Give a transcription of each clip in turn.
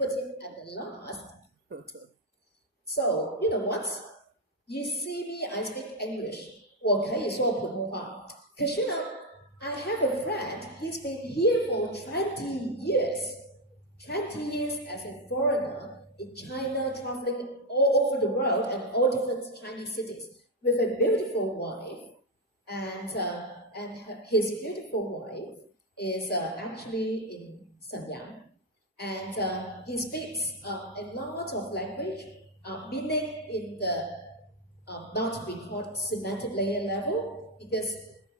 put him at the last. So, once you see me, I speak English. 我可以说普通话. Because, I have a friend, he's been here for 20 years. 20 years as a foreigner in China, traveling all over the world and all different Chinese cities with a beautiful wife. And his beautiful wife is actually in Shenyang. And he speaks a lot of language, meaning in the not to be called semantic layer level, because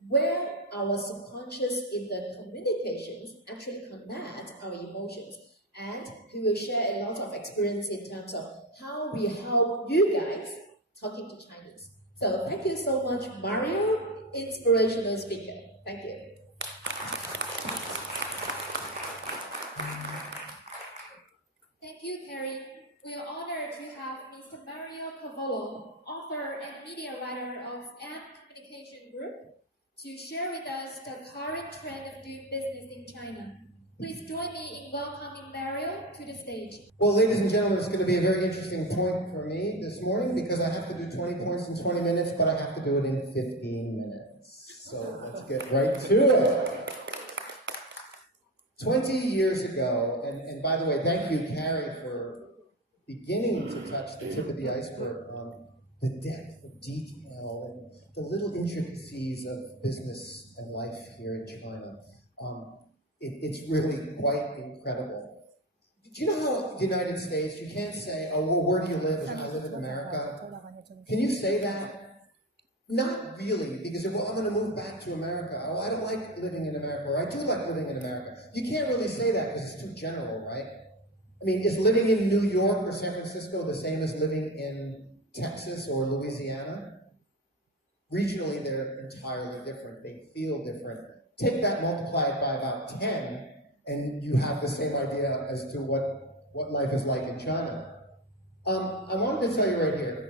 where our subconscious in the communications actually connect our emotions. And he will share a lot of experience in terms of how we help you guys talking to Chinese. So thank you so much, Mario, inspirational speaker. Thank you. Thank you, Carrie. We are honored to have Mr. Mario Cavolo, author and media writer of AMP Communication Group, to share with us the current trend of doing business in China. Please join me in welcoming Mario to the stage. Well, ladies and gentlemen, it's going to be a very interesting point for me this morning because I have to do 20 points in 20 minutes, but I have to do it in 15 minutes. So let's get right to it. 20 years ago, and by the way, thank you, Carrie, for beginning to touch the tip of the iceberg on the depth of detail and the little intricacies of business and life here in China. It's really quite incredible. Do you know how the United States, you can't say, oh, well, where do you live? I live in America. Can you say that? Not really, because well, I'm going to move back to America. Oh, I don't like living in America, or I do like living in America. You can't really say that because it's too general, right? I mean, is living in New York or San Francisco the same as living in Texas or Louisiana? Regionally, they're entirely different. They feel different. Take that, multiply it by about 10, and you have the same idea as to what life is like in China. I wanted to tell you right here,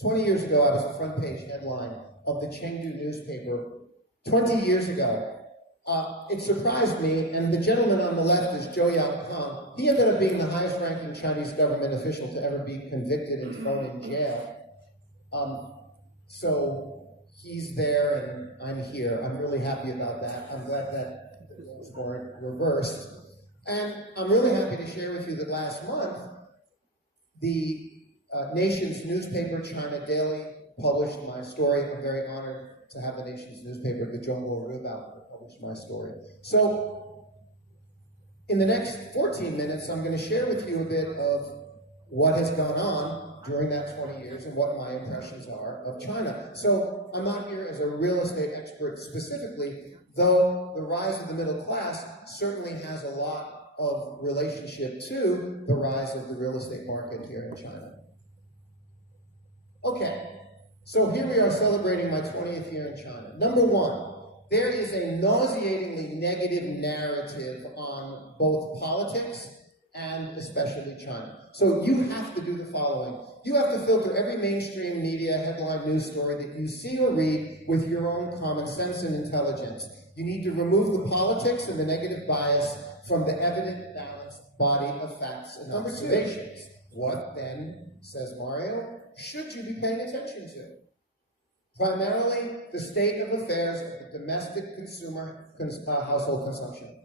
20 years ago, I was the front page headline of the Chengdu newspaper. 20 years ago, it surprised me, and the gentleman on the left is Zhou Yangpeng. He ended up being the highest-ranking Chinese government official to ever be convicted and thrown in jail. So he's there, and I'm here. I'm really happy about that. I'm glad that was reversed. And I'm really happy to share with you that last month, the nation's newspaper, China Daily, published my story. I'm very honored to have the nation's newspaper, the Zhongguo Rubao, publish my story. So, in the next 14 minutes, I'm going to share with you a bit of what has gone on during that 20 years and what my impressions are of China. So, I'm not here as a real estate expert specifically, though the rise of the middle class certainly has a lot of relationship to the rise of the real estate market here in China. Okay, so here we are celebrating my 20th year in China. Number one, there is a nauseatingly negative narrative on both politics and especially China. So you have to do the following. You have to filter every mainstream media headline news story that you see or read with your own common sense and intelligence. You need to remove the politics and the negative bias from the evident, balanced body of facts and observations. What then, says Mario, should you be paying attention to? Primarily, the state of affairs of the domestic consumer household consumption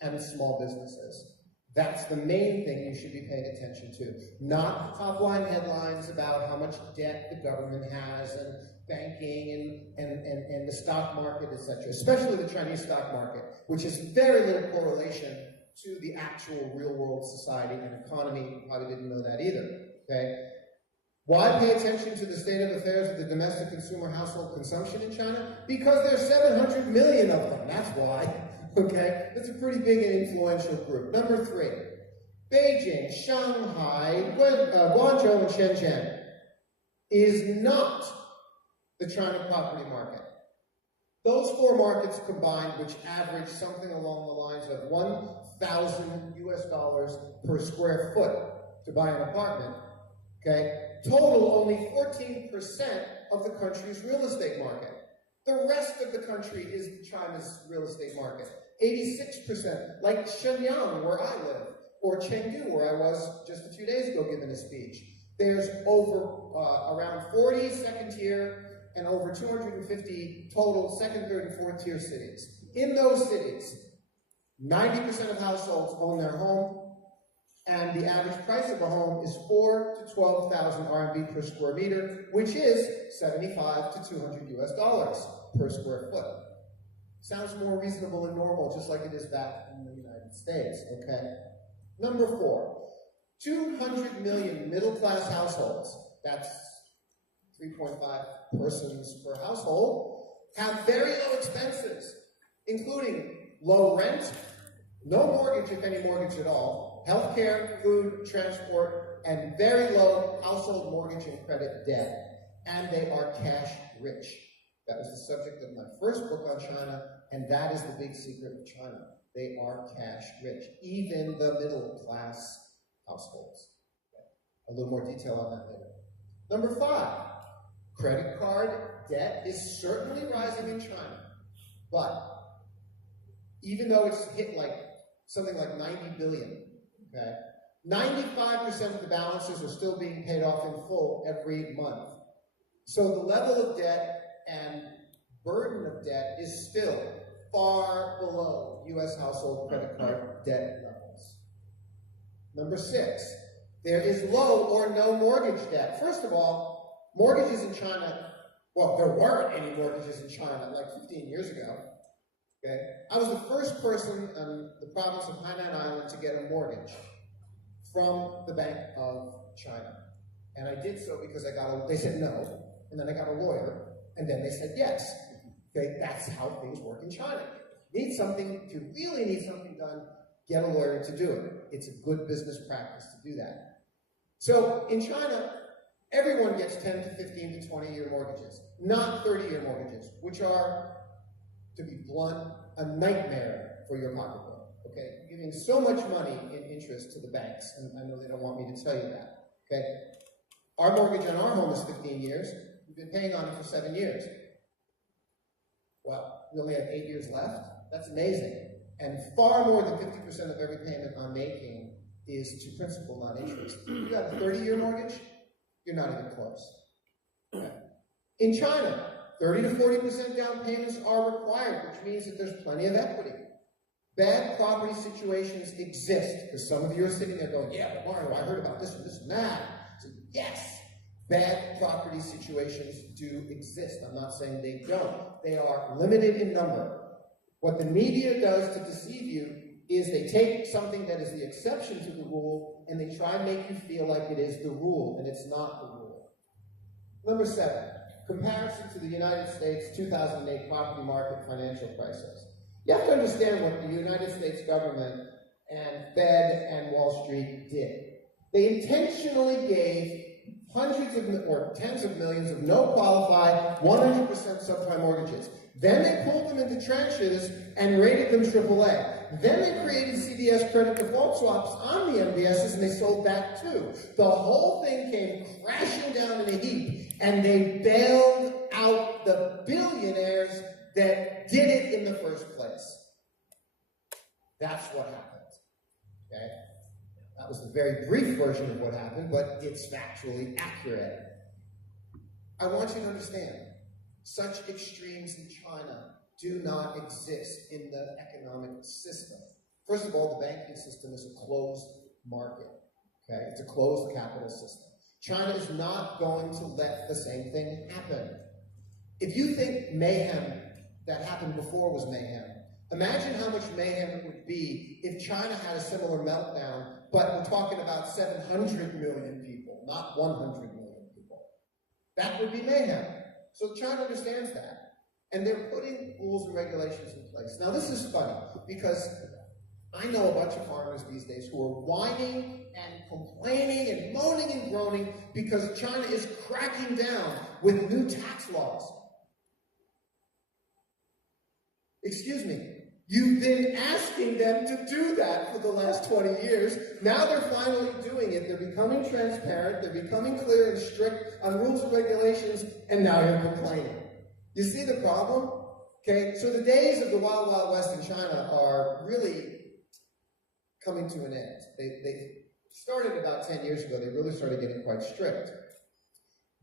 and small businesses. That's the main thing you should be paying attention to. Not top-line headlines about how much debt the government has and banking and the stock market, etc., especially the Chinese stock market, which has very little correlation to the actual real-world society and economy. You probably didn't know that either, okay? Why pay attention to the state of affairs of the domestic consumer household consumption in China? Because there's 700 million of them, that's why, okay? That's a pretty big and influential group. Number three, Beijing, Shanghai, Guangzhou, and Shenzhen is not the China property market. Those four markets combined, which average something along the lines of $1,000 per square foot to buy an apartment, okay, total only 14% of the country's real estate market. The rest of the country is China's real estate market. 86%, like Shenyang, where I live, or Chengdu, where I was just a few days ago giving a speech. There's over around 40 second tier and over 250 total second, third, and fourth tier cities. In those cities, 90% of households own their home, and the average price of a home is 4,000 to 12,000 RMB per square meter, which is 75 to 200 US dollars per square foot. Sounds more reasonable and normal, just like it is back in the United States, okay? Number 4, 200 million middle-class households, that's 3.5 persons per household, have very low expenses, including low rent, no mortgage, if any mortgage at all, healthcare, food, transport, and very low household mortgage and credit debt. And they are cash rich. That was the subject of my first book on China, and that is the big secret of China. They are cash rich, even the middle class households. A little more detail on that later. Number 5, credit card debt is certainly rising in China, but even though it's hit like something like 90 billion, okay, 95% of the balances are still being paid off in full every month. So the level of debt and burden of debt is still far below US household credit card debt levels. Number 6, there is low or no mortgage debt. First of all, mortgages in China, well, there weren't any mortgages in China like 15 years ago. Okay? I was the first person in the province of Hainan Island to get a mortgage from the Bank of China. And I did so because they said no, and then I got a lawyer, and then they said yes. Okay? That's how things work in China. If you really need something done, get a lawyer to do it. It's a good business practice to do that. So in China, everyone gets 10 to 15 to 20-year mortgages, not 30-year mortgages, which are, to be blunt, a nightmare for your pocketbook, okay? You're giving so much money in interest to the banks, and I know they don't want me to tell you that, okay? Our mortgage on our home is 15 years. We've been paying on it for 7 years. Well, we only have 8 years left. That's amazing. And far more than 50% of every payment I'm making is to principal, not interest. You got a 30-year mortgage, you're not even close. Okay. In China, 30 to 40% down payments are required, which means that there's plenty of equity. Bad property situations exist, because some of you are sitting there going, yeah, but Mario, I heard about this and that. So yes, bad property situations do exist. I'm not saying they don't. They are limited in number. What the media does to deceive you is they take something that is the exception to the rule and they try and make you feel like it is the rule, and it's not the rule. Number 7, comparison to the United States 2008 property market financial crisis. You have to understand what the United States government and Fed and Wall Street did. They intentionally gave hundreds of or tens of millions of no qualified 100% subprime mortgages. Then they pulled them into tranches and rated them AAA. Then they created CDS credit default swaps on the MBSs, and they sold that too. The whole thing came crashing down in a heap, and they bailed out the billionaires that did it in the first place. That's what happened. Okay? That was the very brief version of what happened, but it's factually accurate. I want you to understand, such extremes in China do not exist in the economic system. First of all, the banking system is a closed market. Okay? It's a closed capital system. China is not going to let the same thing happen. If you think mayhem that happened before was mayhem, imagine how much mayhem it would be if China had a similar meltdown, but we're talking about 700 million people, not 100 million people. That would be mayhem. So China understands that. And they're putting rules and regulations in place. Now this is funny, because I know a bunch of foreigners these days who are whining and complaining and moaning and groaning because China is cracking down with new tax laws. Excuse me. You've been asking them to do that for the last 20 years. Now they're finally doing it. They're becoming transparent. They're becoming clear and strict on rules and regulations, and now you're complaining. You see the problem? Okay, so the days of the Wild Wild West in China are really coming to an end. They started about 10 years ago. They really started getting quite strict.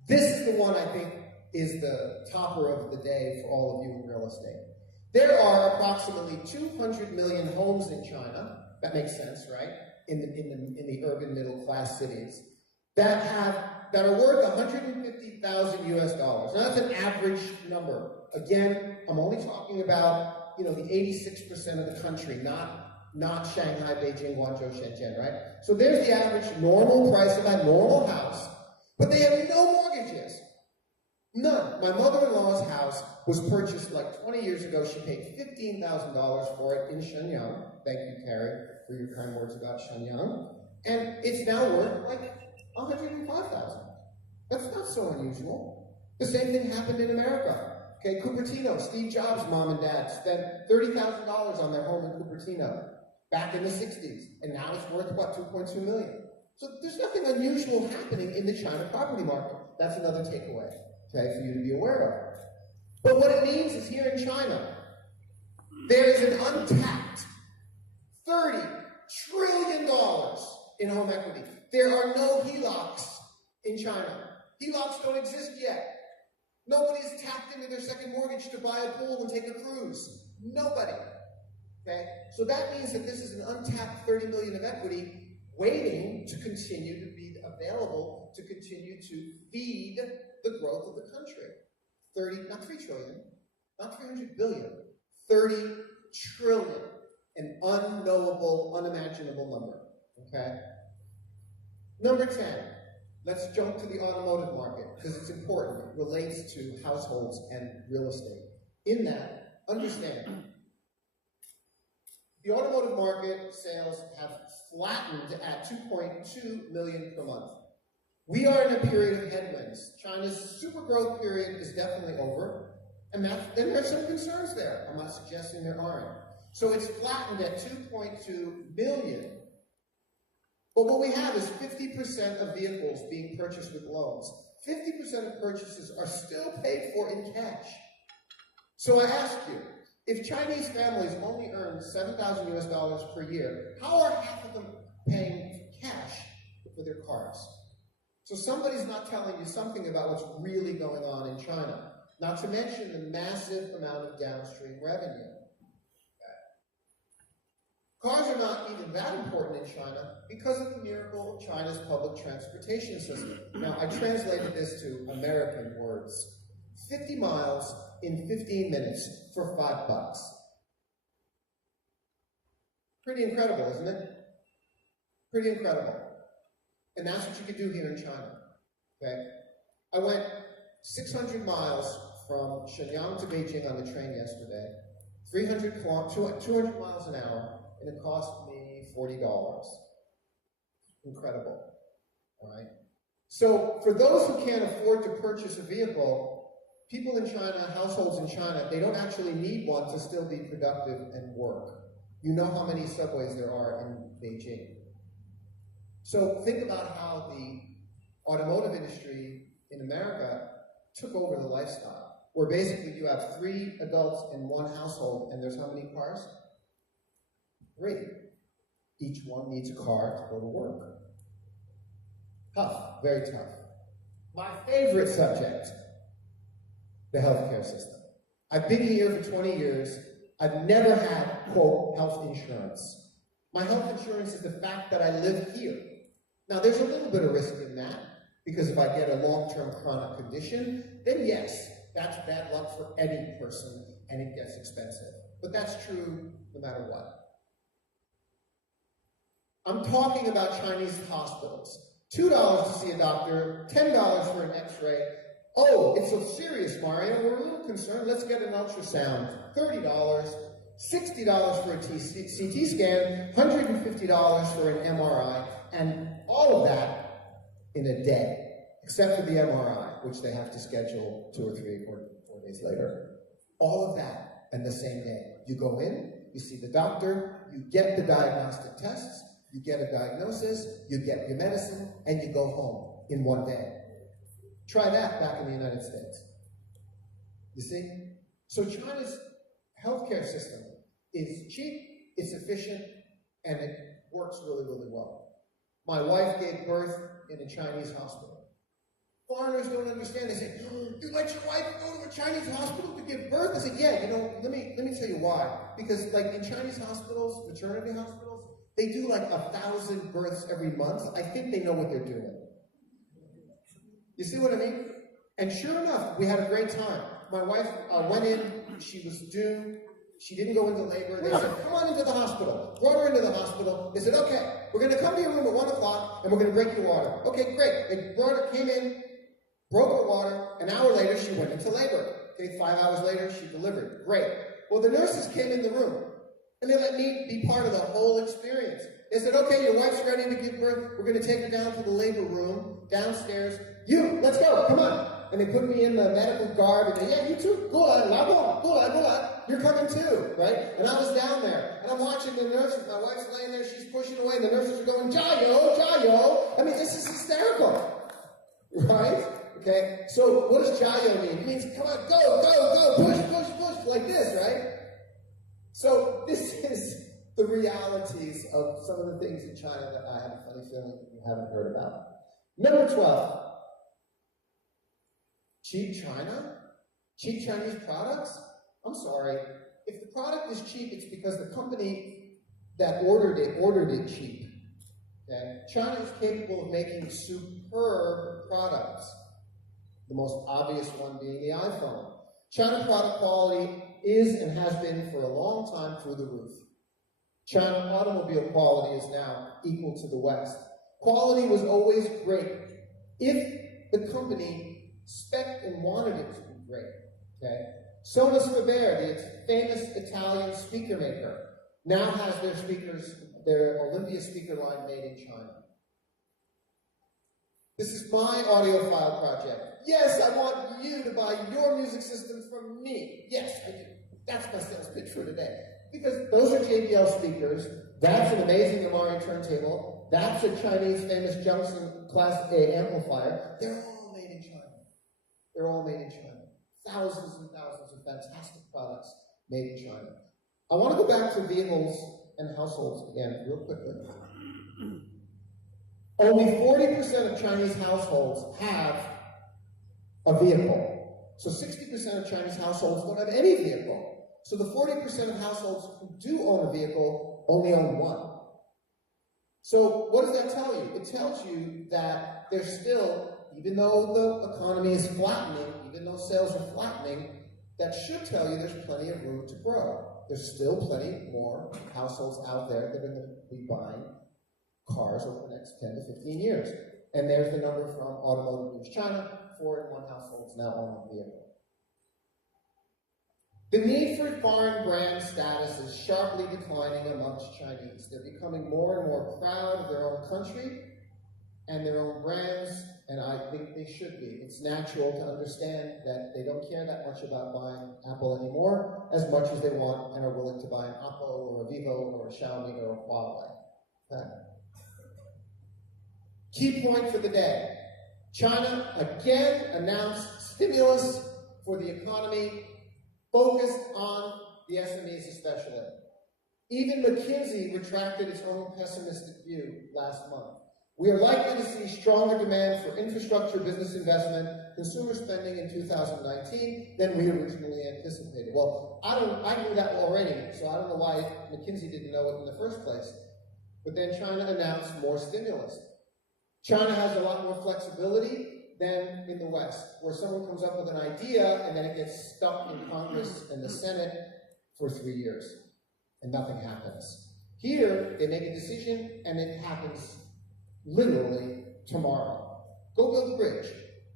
This is the one I think is the topper of the day for all of you in real estate. There are approximately 200 million homes in China. That makes sense, right? In the urban middle class cities that are worth 150,000 US dollars. Now that's an average number. Again, I'm only talking about the 86% of the country, not Shanghai, Beijing, Guangzhou, Shenzhen, right? So there's the average normal price of a normal house, but they have no mortgages. None. My mother-in-law's house was purchased like 20 years ago. She paid $15,000 for it in Shenyang. Thank you, Carrie, for your kind words about Shenyang. And it's now worth like $105,000. That's not so unusual. The same thing happened in America. Okay, Cupertino, Steve Jobs' mom and dad spent $30,000 on their home in Cupertino back in the 60s, and now it's worth, what, $2.2 million. So there's nothing unusual happening in the China property market. That's another takeaway, okay, for you to be aware of. But what it means is here in China, there is an untapped $30 trillion in home equity. There are no HELOCs in China. HELOCs don't exist yet. Nobody's tapped into their second mortgage to buy a pool and take a cruise. Nobody. Okay? So that means that this is an untapped 30 million of equity waiting to continue to be available to continue to feed the growth of the country. 30, not 3 trillion, not 300 billion, 30 trillion. An unknowable, unimaginable number. Okay? Number 10. Let's jump to the automotive market, because it's important. It relates to households and real estate. In that, understand, the automotive market sales have flattened at 2.2 million per month. We are in a period of headwinds. China's super growth period is definitely over, and there's some concerns there. I'm not suggesting there aren't. So it's flattened at 2.2 million. But what we have is 50% of vehicles being purchased with loans. 50% of purchases are still paid for in cash. So I ask you, if Chinese families only earn 7,000 US dollars per year, how are half of them paying cash for their cars? So somebody's not telling you something about what's really going on in China, not to mention the massive amount of downstream revenue. Cars are not even that important in China because of the miracle of China's public transportation system. Now, I translated this to American words. 50 miles in 15 minutes for $5. Pretty incredible, isn't it? Pretty incredible. And that's what you could do here in China. Okay? I went 600 miles from Shenyang to Beijing on the train yesterday, 200 miles an hour, and it cost me $40. Incredible. All right? So for those who can't afford to purchase a vehicle, people in China, households in China, they don't actually need one to still be productive and work. You know how many subways there are in Beijing. So think about how the automotive industry in America took over the lifestyle, where basically you have 3 adults in one household, and there's how many cars? 3. Each one needs a car to go to work. Tough, very tough. My favorite subject, the healthcare system. I've been here for 20 years. I've never had, quote, health insurance. My health insurance is the fact that I live here. Now, there's a little bit of risk in that, because if I get a long-term chronic condition, then yes, that's bad luck for any person, and it gets expensive. But that's true no matter what. I'm talking about Chinese hospitals. $2 to see a doctor, $10 for an x-ray. Oh, it's so serious, Mario, we're a little concerned, let's get an ultrasound. $30, $60 for a CT scan, $150 for an MRI, and all of that in a day, except for the MRI, which they have to schedule 2 or 3 or 4 days later. All of that in the same day. You go in, you see the doctor, you get the diagnostic tests, you get a diagnosis, you get your medicine, and you go home in one day. Try that back in the United States. You see? So China's healthcare system is cheap, it's efficient, and it works really, really well. My wife gave birth in a Chinese hospital. Foreigners don't understand. They say, oh, you let your wife go to a Chinese hospital to give birth? I said, yeah, you know, let me tell you why. Because like in Chinese hospitals, maternity hospitals, they do like 1,000 births every month. I think they know what they're doing. You see what I mean? And sure enough, we had a great time. My wife went in, she was due, she didn't go into labor. They said, come on into the hospital. Brought her into the hospital. They said, okay, we're going to come to your room at 1 o'clock and we're going to break your water. Okay, great. They brought her, came in, broke her water. An hour later, she went into labor. Okay, 5 hours later, she delivered. Great. Well, the nurses came in the room and they let me be part of the whole experience. They said, okay, your wife's ready to give birth. We're going to take her down to the labor room, downstairs. You, let's go, come on. And they put me in the medical garb, and they, yeah, you too, go on. You're coming too, right? And I was down there, and I'm watching the nurses. My wife's laying there, she's pushing away, and the nurses are going, Jayo, Jayo. I mean, this is hysterical, right? Okay, so what does Jayo mean? It means, come on, go, push, like this, right? So this is the realities of some of the things in China that I have a funny feeling you haven't heard about. Number 12. Cheap China? Cheap Chinese products? I'm sorry. If the product is cheap, it's because the company that ordered it cheap. Okay? China is capable of making superb products. The most obvious one being the iPhone. China product quality is and has been for a long time through the roof. China automobile quality is now equal to the West. Quality was always great if the company spec'd and wanted it to be great, okay? Sonos Faber, the famous Italian speaker maker, now has their speakers, their Olympia speaker line made in China. This is my audiophile project. Yes, I want you to buy your music system from me. Yes, I do. That's my sales pitch for today. Because those are JBL speakers, that's an amazing Amari turntable, that's a Chinese famous Johnson Class A amplifier. They're all made in China. They're all made in China. Thousands and thousands of fantastic products made in China. I want to go back to vehicles and households again real quickly. Only 40% of Chinese households have a vehicle. So 60% of Chinese households don't have any vehicle. So the 40% of households who do own a vehicle only own one. So what does that tell you? It tells you that there's still, even though the economy is flattening, even though sales are flattening, that should tell you there's plenty of room to grow. There's still plenty more households out there that are going to be buying cars over the next 10 to 15 years. And there's the number from Automotive News China, 4 in 1 households now own a vehicle. The need for foreign brand status is sharply declining amongst Chinese. They're becoming more and more proud of their own country and their own brands, and I think they should be. It's natural to understand that they don't care that much about buying Apple anymore as much as they want and are willing to buy an Oppo or a Vivo or a Xiaomi or a Huawei. Okay. Key point for the day. China again announced stimulus for the economy, focused on the SMEs especially. Even McKinsey retracted its own pessimistic view last month. We are likely to see stronger demand for infrastructure, business investment, consumer spending in 2019 than we originally anticipated. Well, I knew that already, so I don't know why McKinsey didn't know it in the first place. But then China announced more stimulus. China has a lot more flexibility than in the West, where someone comes up with an idea and then it gets stuck in Congress and the Senate for 3 years, and nothing happens. Here, they make a decision and it happens literally tomorrow. Go build a bridge.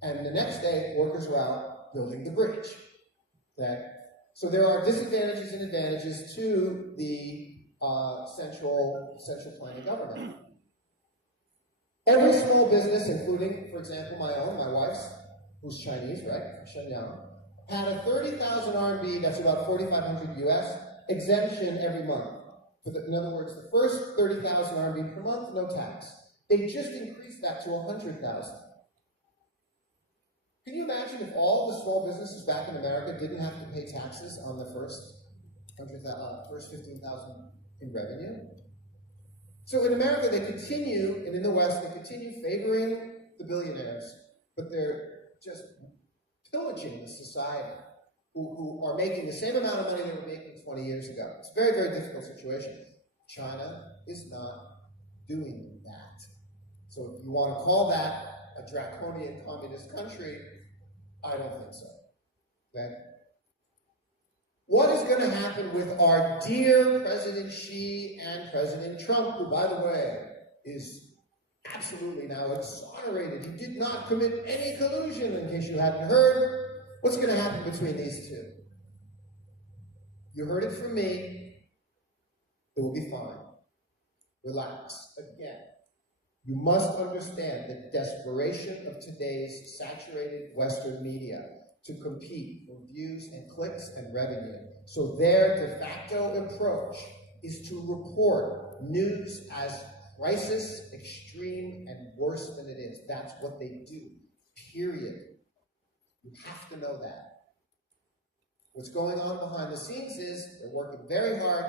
And the next day, workers are out building the bridge. Okay? So there are disadvantages and advantages to the central planning government. Every small business, including, for example, my own, my wife's, who's Chinese, right, Shenyang, had a 30,000 RMB, that's about 4,500 US, exemption every month. In other words, the first 30,000 RMB per month, no tax. They just increased that to 100,000. Can you imagine if all the small businesses back in America didn't have to pay taxes on the first 15,000 in revenue? So in America, they continue, and in the West, they continue favoring the billionaires, but they're just pillaging the society who are making the same amount of money they were making 20 years ago. It's a very, very difficult situation. China is not doing that. So if you want to call that a draconian communist country, I don't think so. Okay? What is going to happen with our dear President Xi and President Trump, who, by the way, is absolutely now exonerated? He did not commit any collusion, in case you hadn't heard. What's going to happen between these two? You heard it from me. It will be fine. Relax. Again, you must understand the desperation of today's saturated Western media to compete for views and clicks and revenue. So their de facto approach is to report news as crisis, extreme, and worse than it is. That's what they do, period. You have to know that. What's going on behind the scenes is they're working very hard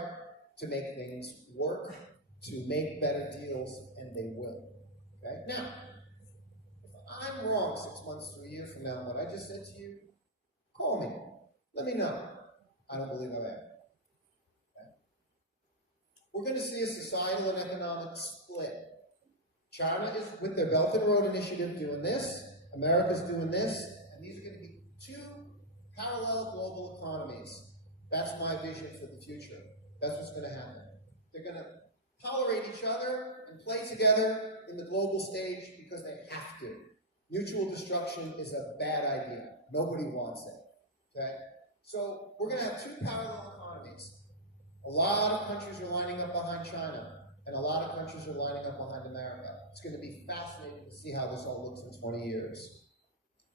to make things work, to make better deals, and they will. Okay? Now, if I'm wrong 6 months to a year from now, what I just said to you, call me. Let me know. I don't believe I am. Okay? We're going to see a societal and economic split. China is, with their Belt and Road Initiative, doing this. America's doing this. And these are going to be two parallel global economies. That's my vision for the future. That's what's going to happen. They're going to tolerate each other and play together in the global stage because they have to. Mutual destruction is a bad idea. Nobody wants it. Okay? So we're going to have two parallel economies. A lot of countries are lining up behind China, and a lot of countries are lining up behind America. It's going to be fascinating to see how this all looks in 20 years.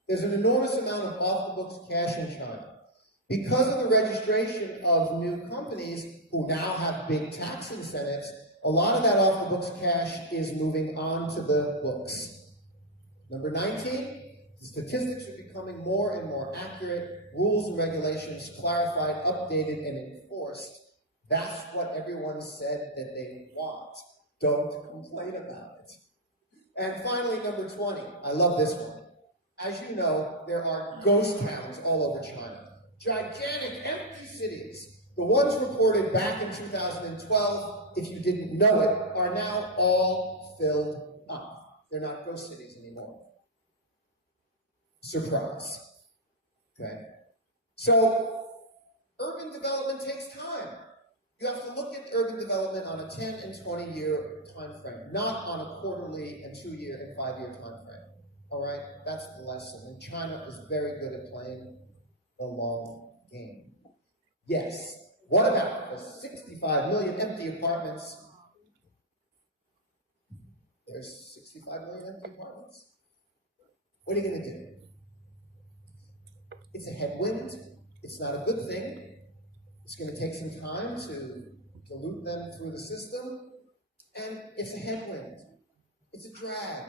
There's an enormous amount of off-the-books cash in China. Because of the registration of new companies who now have big tax incentives, a lot of that off-the-books cash is moving on to the books. Number 19, the statistics are becoming more and more accurate, rules and regulations clarified, updated, and enforced. That's what everyone said that they want. Don't complain about it. And finally, number 20, I love this one. As you know, there are ghost towns all over China. Gigantic, empty cities. The ones reported back in 2012, if you didn't know it, are now all filled up. They're not ghost cities anymore. Surprise. Okay? So, urban development takes time. You have to look at urban development on a 10 and 20-year time frame, not on a quarterly and 2-year and 5-year time frame. All right? That's the lesson. And China is very good at playing the long game. Yes. What about the 65 million empty apartments? There's 65 million empty apartments. What are you going to do? It's a headwind. It's not a good thing. It's going to take some time to dilute them through the system. And it's a headwind. It's a drag.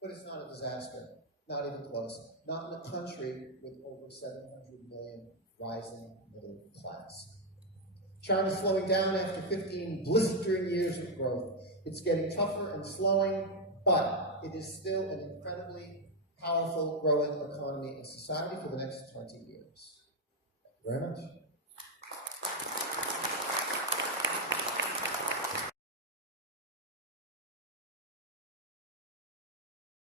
But it's not a disaster. Not even close. Not in a country with over 700 million rising middle class. China's slowing down after 15 blistering years of growth. It's getting tougher and slowing, but it is still an incredibly powerful, growing economy and society for the next 20 years. Thank you very much.